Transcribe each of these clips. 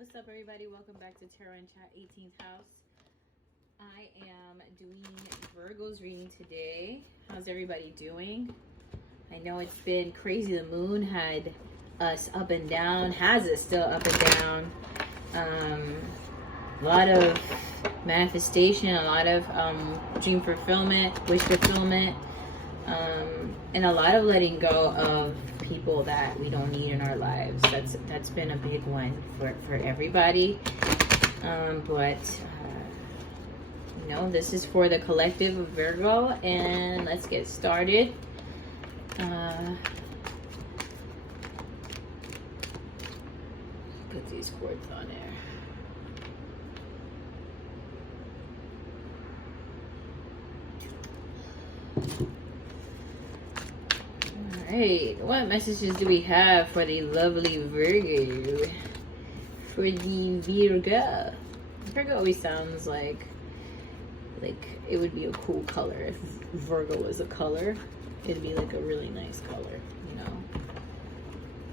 What's up, everybody? Welcome back to Tarot and Chat 18th house. I am doing Virgo's reading today. How's everybody doing? I know it's been crazy. The moon had us up and down, has us still up and down. A lot of manifestation, a lot of dream fulfillment, wish fulfillment, and a lot of letting go of people that we don't need in our lives. That's been a big one for everybody. You know, this is for the collective of Virgo, and let's get started. Put these cords on there. Alright, what messages do we have for the lovely Virgo? For the Virgo. Virgo always sounds like it would be a cool color. If Virgo was a color, it'd be like a really nice color, you know.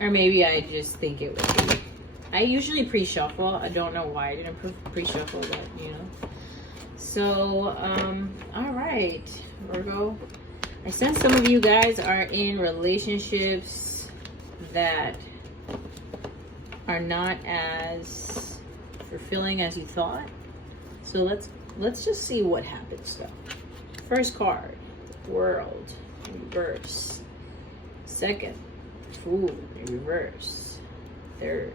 Or maybe I just think it would be. I usually pre-shuffle. I don't know why I didn't pre-shuffle, but you know. So, alright, Virgo. I sense some of you guys are in relationships that are not as fulfilling as you thought. So let's just see what happens though. First card, World in reverse. Second, Fool in reverse. Third,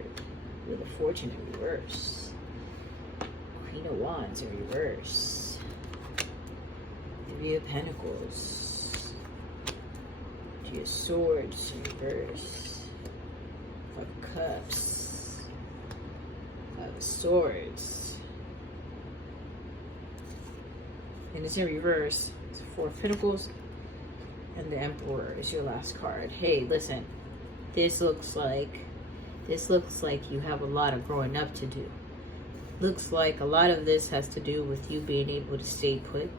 Wheel of Fortune in reverse. Queen of Wands in reverse. Three of Pentacles. Two of Swords in reverse. Five of Cups. Five of Swords. And it's in reverse. It's Four of Pentacles. And the Emperor is your last card. Hey, listen. This looks like you have a lot of growing up to do. Looks like a lot of this has to do with you being able to stay put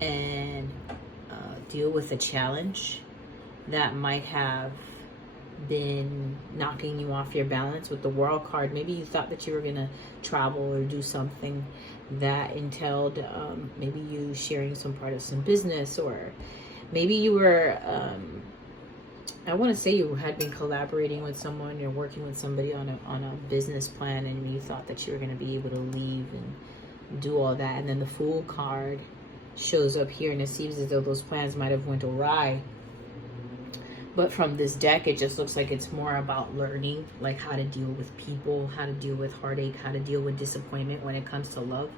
and deal with a challenge that might have been knocking you off your balance. With the World card, maybe you thought that you were gonna travel or do something that entailed maybe you sharing some part of some business, or maybe you were I want to say you had been collaborating with someone, you're working with somebody on a business plan, and you thought that you were going to be able to leave and do all that, and then the Fool card shows up here, and it seems as though those plans might have went awry. But from this deck, it just looks like it's more about learning, like how to deal with people, how to deal with heartache, how to deal with disappointment when it comes to love.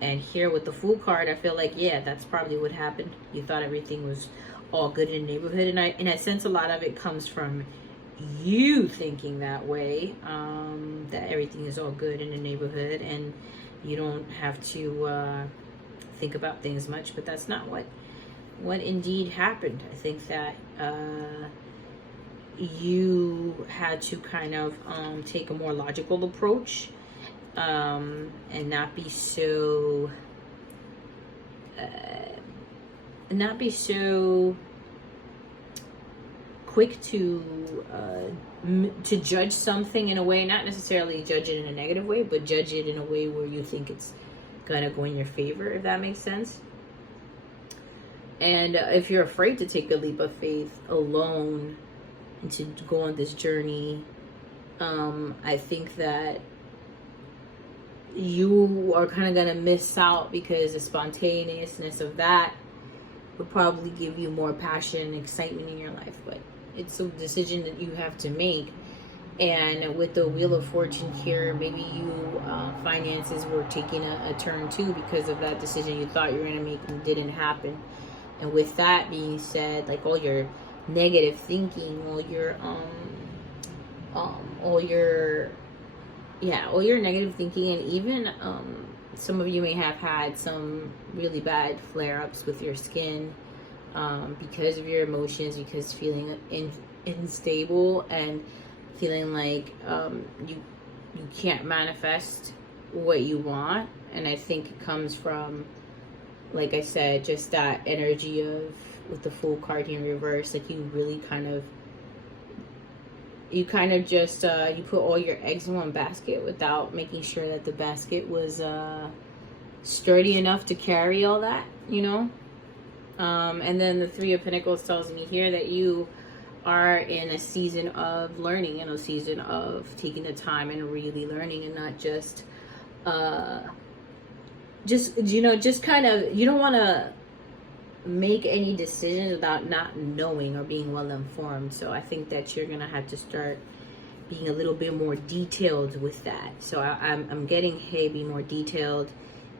And here with the Fool card, I feel like, yeah, that's probably what happened. You thought everything was all good in the neighborhood, and I sense a lot of it comes from you thinking that way, that everything is all good in the neighborhood and you don't have to think about things much. But that's not what indeed happened. I think that you had to kind of take a more logical approach, and not be so quick to judge something in a way, not necessarily judge it in a negative way, but judge it in a way where you think it's gonna go in your favor, if that makes sense. And if you're afraid to take the leap of faith alone and to go on this journey, I think that you are kind of gonna miss out, because the spontaneousness of that would probably give you more passion and excitement in your life. But it's a decision that you have to make. And with the Wheel of Fortune here, maybe you finances were taking a turn too because of that decision you thought you were going to make and didn't happen. And with that being said, like all your negative thinking, all your negative thinking, and even some of you may have had some really bad flare-ups with your skin because of your emotions, because feeling unstable and feeling like you can't manifest what you want. And I think it comes from, like I said, just that energy of, with the Fool card here in reverse, like you really kind of you kind of just you put all your eggs in one basket without making sure that the basket was sturdy enough to carry all that, you know. And then the Three of Pentacles tells me here that you are in a season of learning, in a season of taking the time and really learning, and not just you know, just kind of, you don't want to make any decisions without not knowing or being well informed. So I think that you're gonna have to start being a little bit more detailed with that. So I'm getting, hey, be more detailed,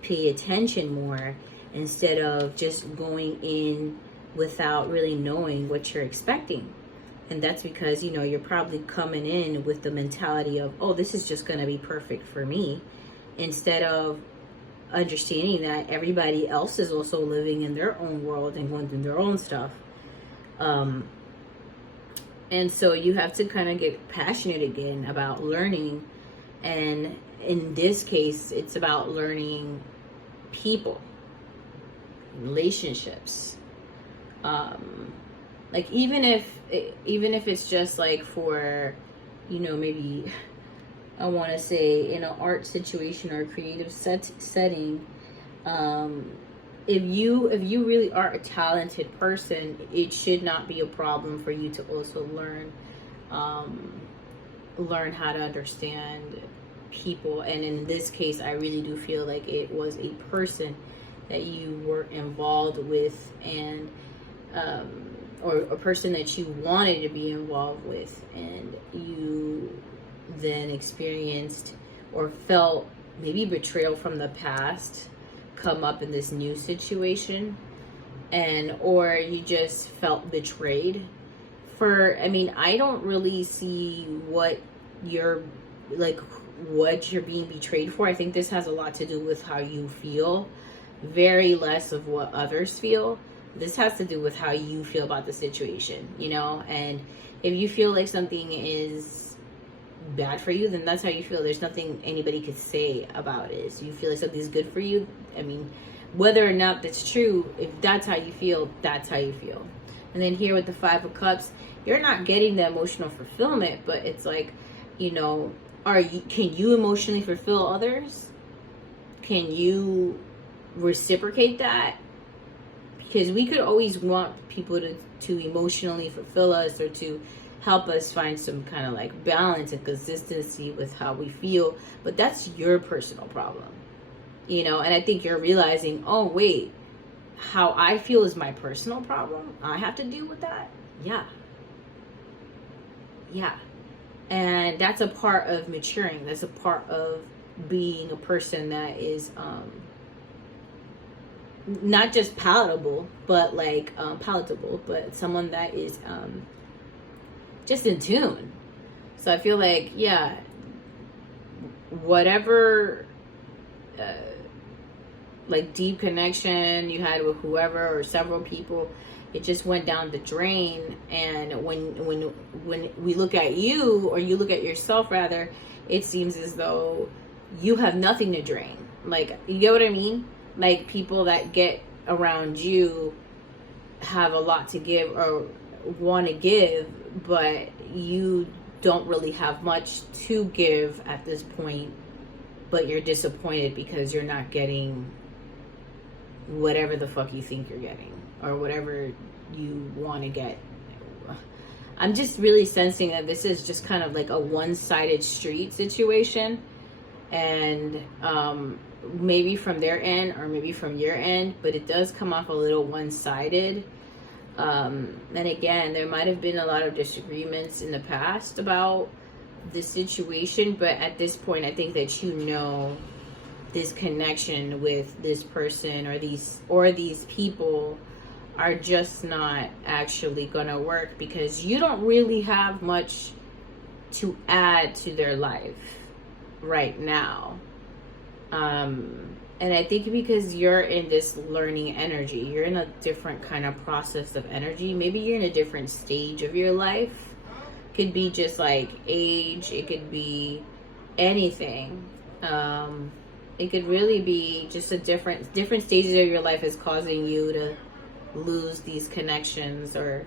pay attention more, instead of just going in without really knowing what you're expecting. And that's because, you know, you're probably coming in with the mentality of, oh, this is just going to be perfect for me, instead of understanding that everybody else is also living in their own world and going through their own stuff. And so you have to kind of get passionate again about learning. And in this case, it's about learning people, relationships. Like even if it's just like for, you know, maybe I want to say in an art situation or a creative setting, if you really are a talented person, it should not be a problem for you to also learn how to understand people. And in this case, I really do feel like it was a person that you were involved with, and or a person that you wanted to be involved with, and you then experienced or felt maybe betrayal from the past come up in this new situation, and or you just felt betrayed. I mean, I don't really see what you're being betrayed for. I think this has a lot to do with how you feel, very less of what others feel. This has to do with how you feel about the situation, you know. And if you feel like something is bad for you, then that's how you feel. There's nothing anybody could say about it. So you feel like something's good for you, I mean, whether or not that's true, if that's how you feel, that's how you feel. And then here with the Five of Cups, you're not getting the emotional fulfillment, but it's like, you know, can you emotionally fulfill others? Can you reciprocate that? Because we could always want people to emotionally fulfill us, or to help us find some kind of like balance and consistency with how we feel, but that's your personal problem, you know. And I think you're realizing, oh wait, how I feel is my personal problem. I have to deal with that. Yeah. And that's a part of maturing. That's a part of being a person that is not just palatable, but like palatable, but someone that is just in tune. So I feel like, yeah, whatever like deep connection you had with whoever or several people, it just went down the drain. And when we look at you, or you look at yourself rather, it seems as though you have nothing to drain. Like, you get what I mean? Like, people that get around you have a lot to give or want to give, but you don't really have much to give at this point, but you're disappointed because you're not getting whatever the fuck you think you're getting, or whatever you want to get. I'm just really sensing that this is just kind of like a one-sided street situation, and maybe from their end or maybe from your end, but it does come off a little one-sided. And again, there might have been a lot of disagreements in the past about this situation, but at this point, I think that, you know, this connection with this person or these people are just not actually gonna work, because you don't really have much to add to their life right now. And I think because you're in this learning energy, you're in a different kind of process of energy. Maybe you're in a different stage of your life. Could be just like age. It could be anything. It could really be just a different stages of your life is causing you to lose these connections or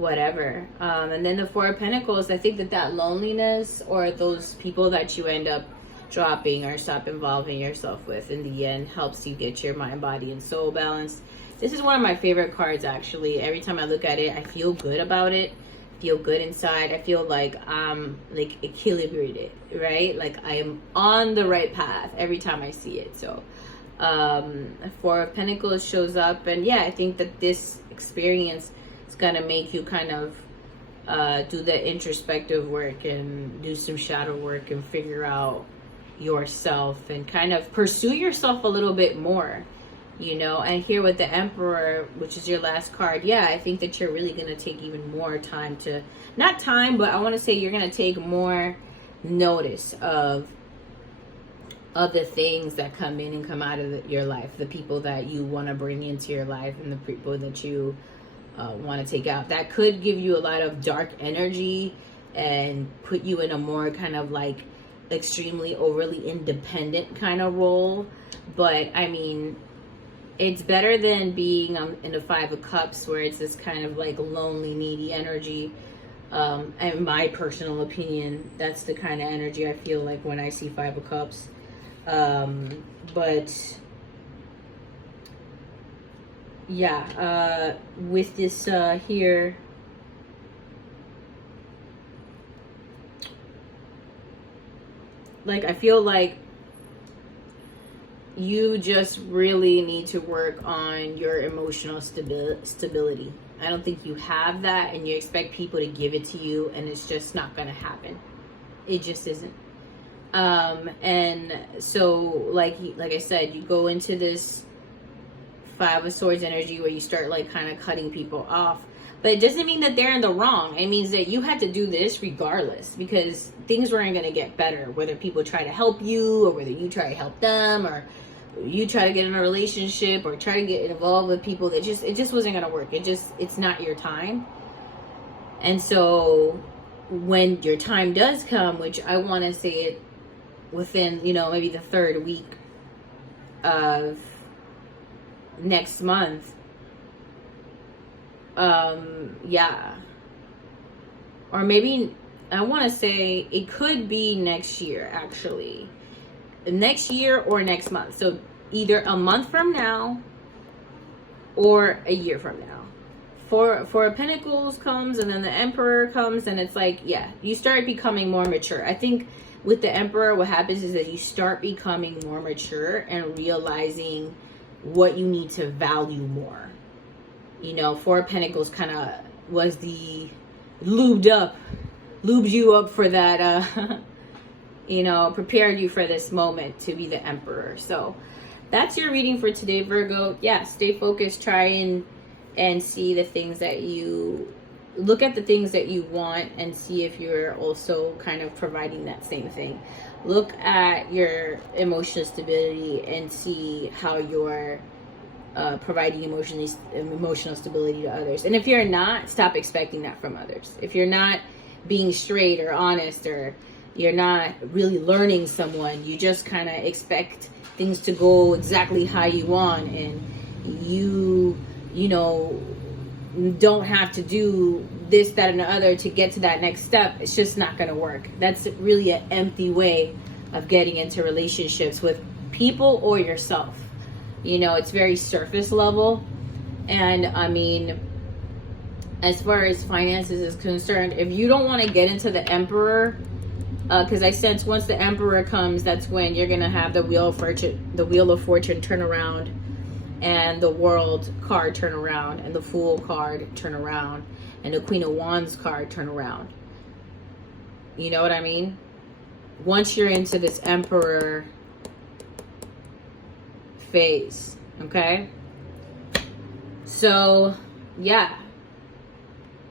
whatever. And then the Four of Pentacles, I think that loneliness, or those people that you end up dropping or stop involving yourself with, in the end helps you get your mind, body, and soul balanced. This is one of my favorite cards, actually. Every time I look at it, I feel good about it. Feel good inside. I feel like I'm like equilibrated, right? Like I am on the right path every time I see it. So Four of Pentacles shows up, and yeah, I think that this experience is gonna make you kind of do the introspective work and do some shadow work and figure out yourself and kind of pursue yourself a little bit more, you know. And here with the Emperor, which is your last card, yeah, I think that you're really going to take even more time to, not time, but I want to say you're going to take more notice of the things that come in and come out of your life, the people that you want to bring into your life, and the people that you want to take out. That could give you a lot of dark energy and put you in a more kind of like extremely overly independent kind of role. But I mean, it's better than being in the Five of Cups, where it's this kind of like lonely, needy energy. In my personal opinion, that's the kind of energy I feel like when I see Five of Cups. But yeah, with this here, like I feel like you just really need to work on your emotional stability. I don't think you have that, and you expect people to give it to you, and it's just not going to happen. It just isn't. And so like I said, you go into this Five of Swords energy where you start like kind of cutting people off. But it doesn't mean that they're in the wrong. It means that you had to do this regardless, because things weren't going to get better, whether people try to help you or whether you try to help them, or you try to get in a relationship or try to get involved with people that it just wasn't going to work. It's not your time. And so when your time does come, which I want to say it within, you know, maybe the third week of next month, yeah, or maybe I want to say it could be next year, actually, next year or next month. So either a month from now or a year from now. Four of Pentacles comes, and then the Emperor comes, and it's like, yeah, you start becoming more mature. I think with the Emperor, what happens is that you start becoming more mature and realizing what you need to value more. You know, Four of Pentacles kind of was the lubed you up for that, you know, prepared you for this moment to be the Emperor. So that's your reading for today, Virgo. Yeah, stay focused, try and see the things that you, look at the things that you want and see if you're also kind of providing that same thing. Look at your emotional stability and see how you're providing emotional stability to others. And if you're not, stop expecting that from others. If you're not being straight or honest, or you're not really learning someone, you just kind of expect things to go exactly how you want, and you know, don't have to do this, that, and the other to get to that next step. It's just not going to work. That's really an empty way of getting into relationships with people or yourself. You know, it's very surface level. And I mean, as far as finances is concerned, if you don't want to get into the Emperor, because I sense once the Emperor comes, that's when you're going to have the Wheel of Fortune turn around, and the World card turn around, and the Fool card turn around, and the Queen of Wands card turn around. You know what I mean? Once you're into this Emperor phase, okay? So yeah,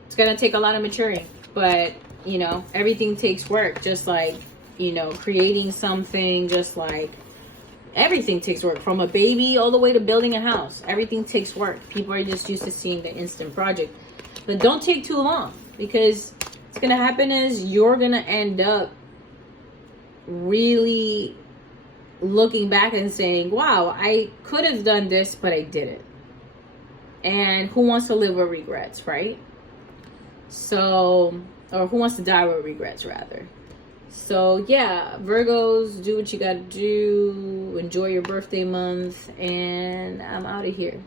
it's gonna take a lot of maturing, but you know, everything takes work. Just like, you know, creating something, just like everything takes work, from a baby all the way to building a house. Everything takes work. People are just used to seeing the instant project. But don't take too long, because what's gonna happen is you're gonna end up really looking back and saying, wow, I could have done this, but I didn't. And who wants to live with regrets, right? So, or who wants to die with regrets, rather. So, yeah, Virgos, do what you got to do. Enjoy your birthday month. And I'm out of here.